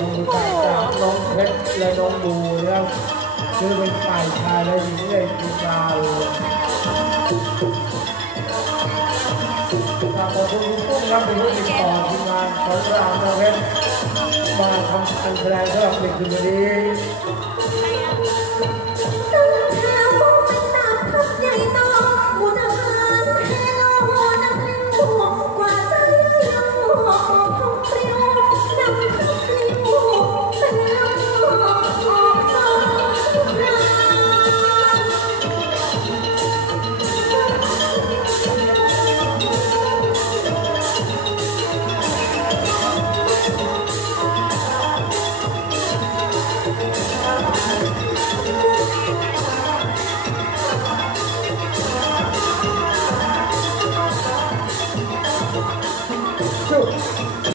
น้องตาจากน้องเพชรและน้องบูนะครับคือเป็นฝ่ายชายและหญิงเลยกีฬาเลยขอบคุณทุกท่านครับเป็นผู้ติดต่อทีมงานของรามน้องเพชรมาทำการแสดงสำหรับเด็กคนนี้ 就。